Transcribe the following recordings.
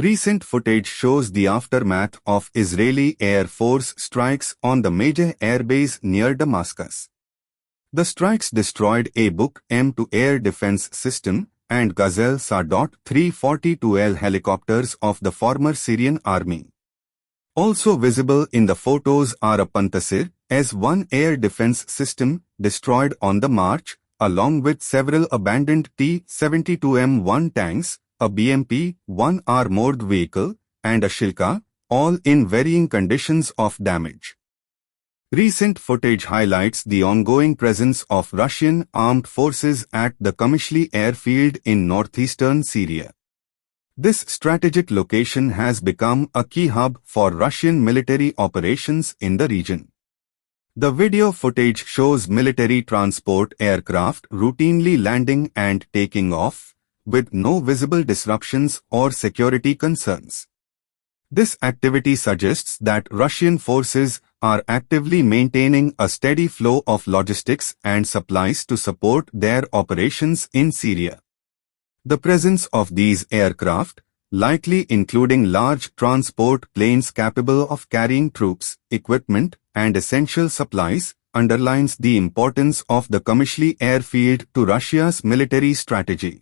Recent footage shows the aftermath of Israeli Air Force strikes on the major airbase near Damascus. The strikes destroyed a Buk M2 air defense system and Gazelle Sa-342L helicopters of the former Syrian army. Also visible in the photos are a Pantasir S-1 air defense system destroyed on the march, along with several abandoned T-72M1 tanks, a BMP-1 armored vehicle, and a Shilka, all in varying conditions of damage. Recent footage highlights the ongoing presence of Russian armed forces at the Kamishli airfield in northeastern Syria. This strategic location has become a key hub for Russian military operations in the region. The video footage shows military transport aircraft routinely landing and taking off, with no visible disruptions or security concerns. This activity suggests that Russian forces are actively maintaining a steady flow of logistics and supplies to support their operations in Syria. The presence of these aircraft, likely including large transport planes capable of carrying troops, equipment, and essential supplies, underlines the importance of the Kamishli airfield to Russia's military strategy.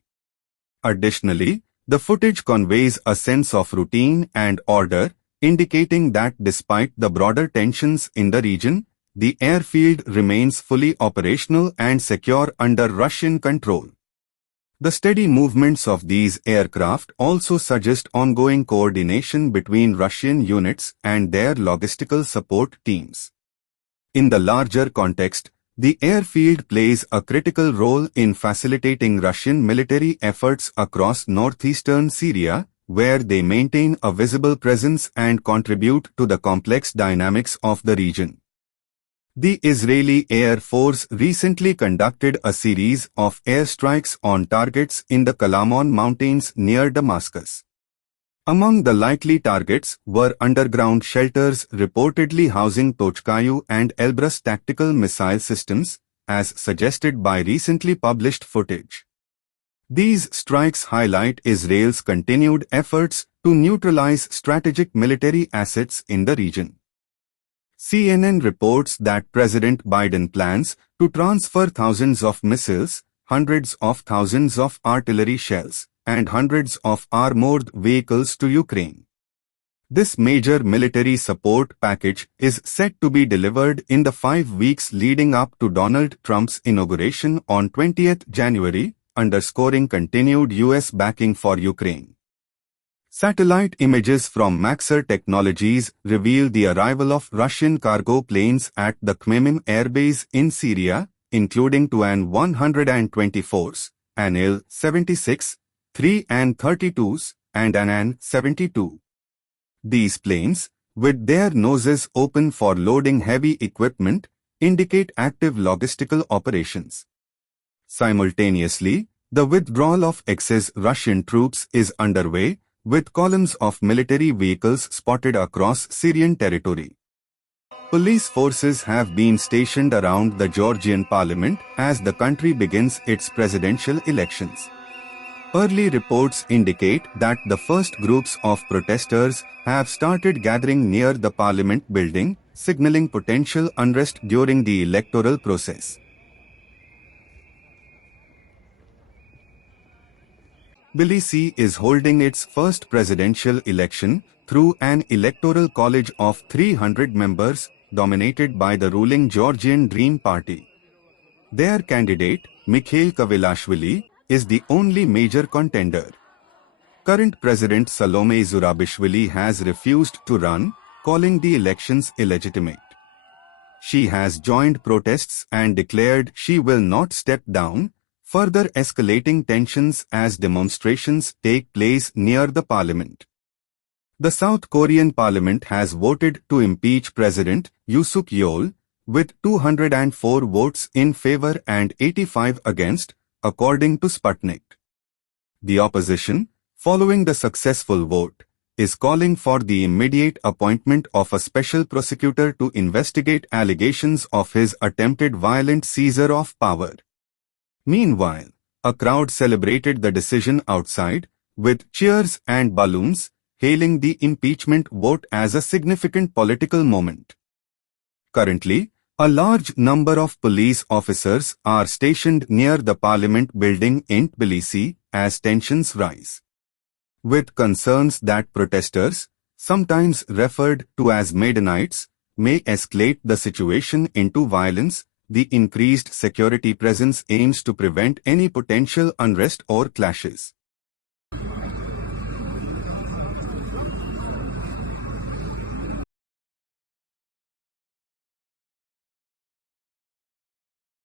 Additionally, the footage conveys a sense of routine and order, indicating that despite the broader tensions in the region, the airfield remains fully operational and secure under Russian control. The steady movements of these aircraft also suggest ongoing coordination between Russian units and their logistical support teams. In the larger context, the airfield plays a critical role in facilitating Russian military efforts across northeastern Syria, where they maintain a visible presence and contribute to the complex dynamics of the region. The Israeli Air Force recently conducted a series of airstrikes on targets in the Kalamon Mountains near Damascus. Among the likely targets were underground shelters reportedly housing Tochkayu and Elbrus tactical missile systems, as suggested by recently published footage. These strikes highlight Israel's continued efforts to neutralize strategic military assets in the region. CNN reports that President Biden plans to transfer thousands of missiles, hundreds of thousands of artillery shells, and hundreds of armored vehicles to Ukraine. This major military support package is set to be delivered in the 5 weeks leading up to Donald Trump's inauguration on 20th January, underscoring continued U.S. backing for Ukraine. Satellite images from Maxar Technologies reveal the arrival of Russian cargo planes at the Khmeimim airbase in Syria, including two An-124s, an Il-76, 3 An-32s, and an An-72. These planes, with their noses open for loading heavy equipment, indicate active logistical operations. Simultaneously, the withdrawal of excess Russian troops is underway, with columns of military vehicles spotted across Syrian territory. Police forces have been stationed around the Georgian parliament as the country begins its presidential elections. Early reports indicate that the first groups of protesters have started gathering near the parliament building, signaling potential unrest during the electoral process. Tbilisi is holding its first presidential election through an electoral college of 300 members dominated by the ruling Georgian Dream Party. Their candidate, Mikhail Kavelashvili, is the only major contender. Current President Salome Zurabishvili has refused to run, calling the elections illegitimate. She has joined protests and declared she will not step down, further escalating tensions as demonstrations take place near the parliament. The South Korean parliament has voted to impeach President Yoon Suk Yeol, with 204 votes in favor and 85 against, according to Sputnik. The opposition, following the successful vote, is calling for the immediate appointment of a special prosecutor to investigate allegations of his attempted violent seizure of power. Meanwhile, a crowd celebrated the decision outside, with cheers and balloons, hailing the impeachment vote as a significant political moment. Currently, a large number of police officers are stationed near the parliament building in Tbilisi as tensions rise, with concerns that protesters, sometimes referred to as Maidanites, may escalate the situation into violence. The increased security presence aims to prevent any potential unrest or clashes.